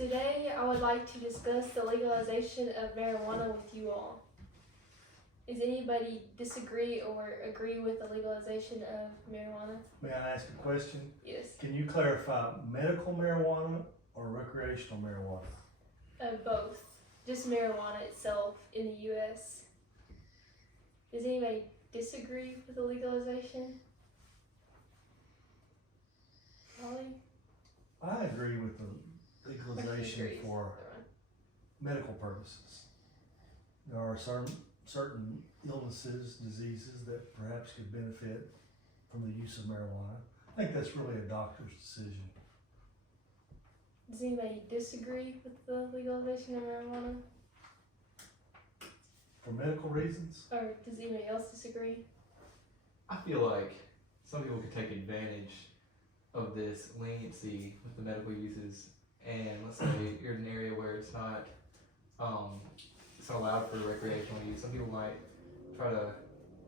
Today, I would like to discuss the legalization of marijuana with you all. Does anybody disagree or agree with the legalization of marijuana? May I ask a question? Yes. Can you clarify medical marijuana or recreational marijuana? Both. Just marijuana itself in the U.S. Does anybody disagree with the legalization? Holly? I agree with the legalization for medical purposes. There are certain illnesses, diseases that perhaps could benefit from the use of marijuana. I think that's really a doctor's decision. Does anybody disagree with the legalization of marijuana? For medical reasons? Or does anybody else disagree? I feel like some people could take advantage of this leniency with the medical uses, and let's say you're in an area where it's not allowed for recreational use. Some people might try to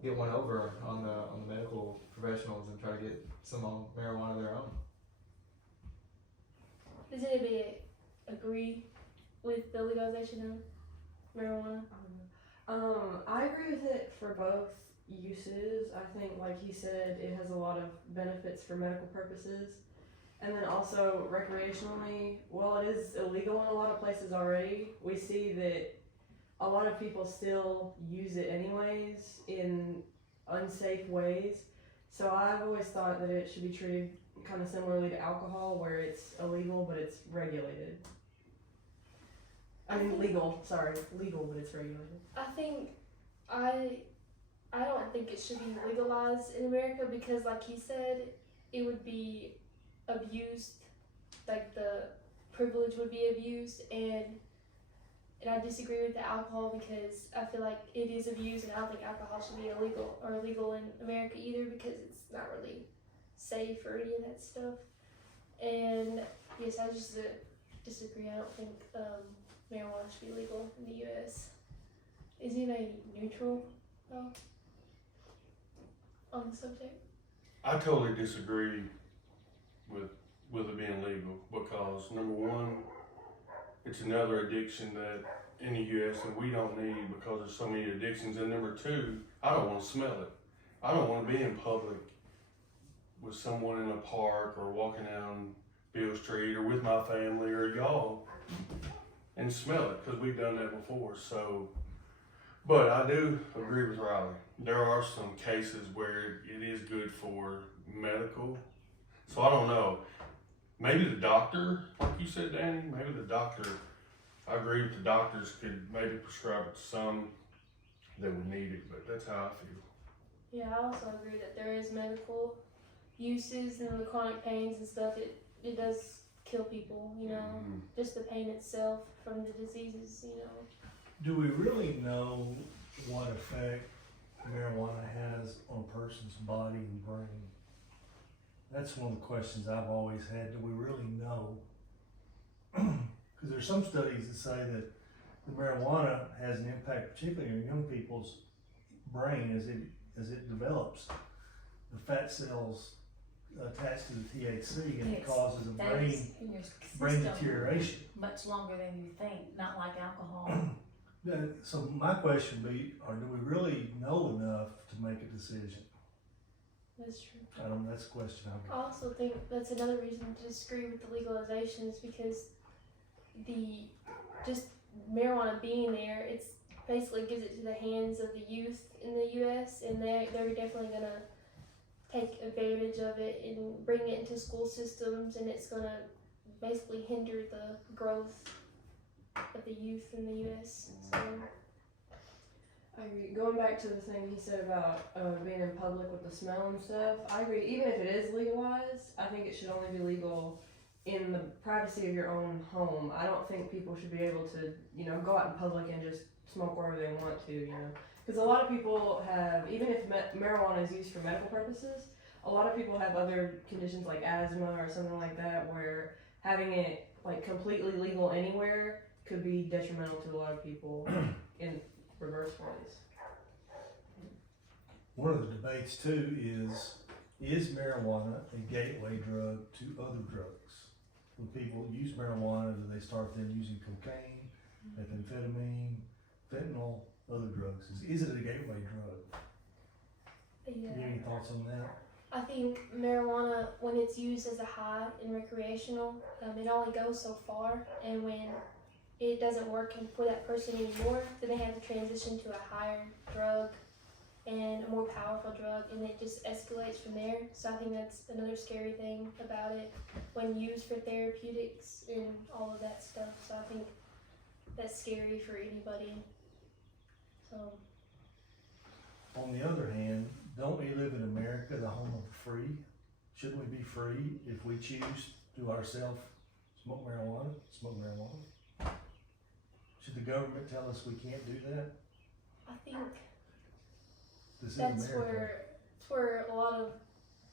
get one over on the medical professionals and try to get some marijuana of their own. Does anybody agree with the legalization of marijuana? I agree with it for both uses. I think, like he said, it has a lot of benefits for medical purposes. And then also recreationally, while it is illegal in a lot of places already, we see that a lot of people still use it anyways in unsafe ways. So I've always thought that it should be treated kind of similarly to alcohol, where it's illegal but it's regulated. Legal, but it's regulated. I don't think it should be legalized in America because, like he said, it would be abused, like the privilege would be abused, and I disagree with the alcohol because I feel like it is abused, and I don't think alcohol should be illegal in America either because it's not really safe or any of that stuff. And yes, I just disagree. I don't think marijuana should be legal in the U.S. Is anybody neutral though on the subject? I totally disagree with it being legal because number one, it's another addiction that in the U.S. that we don't need because there's so many addictions. And number two, I don't want to smell it. I don't want to be in public with someone in a park or walking down Bill Street or with my family or y'all and smell it because we've done that before. So, but I do agree with Riley. There are some cases where it is good for medical. So I don't know. Maybe the doctor, like you said, Danny, maybe the doctor, I agree with the doctors could maybe prescribe it to some that would need it, but that's how I feel. Yeah, I also agree that there is medical uses and the chronic pains and stuff. It does kill people, you know, just the pain itself from the diseases, you know. Do we really know what effect marijuana has on a person's body and brain? That's one of the questions I've always had. Do we really know? Because there's some studies that say that the marijuana has an impact, particularly on young people's brain as it develops. The fat cells attached to the THC and it causes a brain deterioration. Much longer than you think, not like alcohol. So my question would be, or do we really know enough to make a decision? That's true. That's a question I've I got. also think that's another reason to disagree with the legalization is because just marijuana being there, it's basically gives it to the hands of the youth in the U.S. and they're definitely gonna take advantage of it and bring it into school systems, and it's gonna basically hinder the growth of the youth in the U.S. So I agree. Going back to the thing he said about being in public with the smell and stuff, I agree. Even if it is legalized, I think it should only be legal in the privacy of your own home. I don't think people should be able to, go out in public and just smoke wherever they want to, Because a lot of people have, even if marijuana is used for medical purposes, a lot of people have other conditions like asthma or something like that where having it like completely legal anywhere could be detrimental to a lot of people in reverse ways. One of the debates too is marijuana a gateway drug to other drugs? when people use marijuana, do they start then using cocaine, methamphetamine, fentanyl, other drugs? Is it a gateway drug? You have any thoughts on that? I think marijuana, when it's used as a high and recreational, it only goes so far, and when it doesn't work for that person anymore, then they have to transition to a higher drug and a more powerful drug, and it just escalates from there. So I think that's another scary thing about it when used for therapeutics and all of that stuff. So I think that's scary for anybody. So On the other hand, don't we live in America, the home of the free? Shouldn't we be free if we choose to ourselves smoke marijuana? Should the government tell us we can't do that? I think This that's is America. where a lot of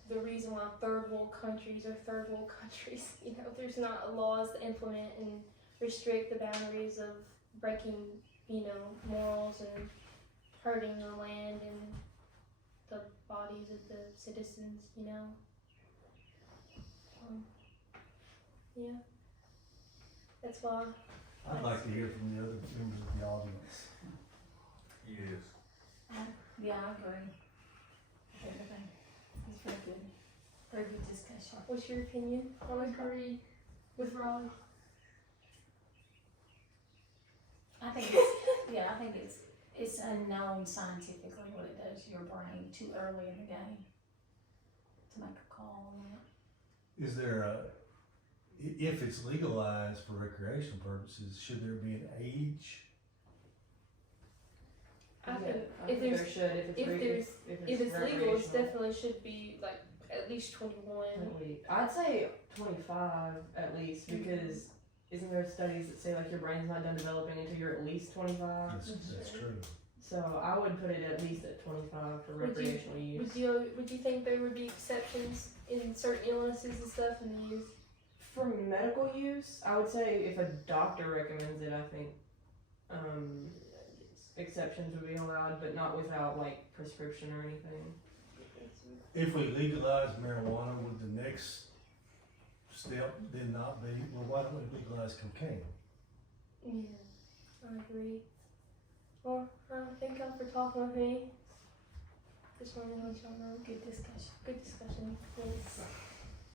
the reason why third world countries are third world countries. You know, there's not laws to implement and restrict the boundaries of breaking, you know, morals and hurting the land and the bodies of the citizens. You know. Yeah. That's why. I'd like to hear from the other members of the audience. Yes. Yeah, I agree. Everything. It's very good. Very good discussion. What's your opinion? I agree with Ron. I think it's unknown scientifically what it does to your brain too early in the game to make a call on that. Is there if it's legalized for recreational purposes, should there be an age? I Yeah, think I if think there's there should, if it's legal, it recreational. definitely should be like at least 21. I'd say 25 at least, because isn't there studies that say like your brain's not done developing until you're at least 25? That's true. So I would put it at least at 25 for recreational use. Would you think there would be exceptions in certain illnesses and stuff in the youth? For medical use, I would say if a doctor recommends it, I think exceptions would be allowed, but not without like prescription or anything. If we legalize marijuana, would the next step then not be, well, why don't we legalize cocaine? Yeah, I agree. Well, thank y'all for talking with me. Just wanted to let y'all know. Good discussion. Good discussion. Yes.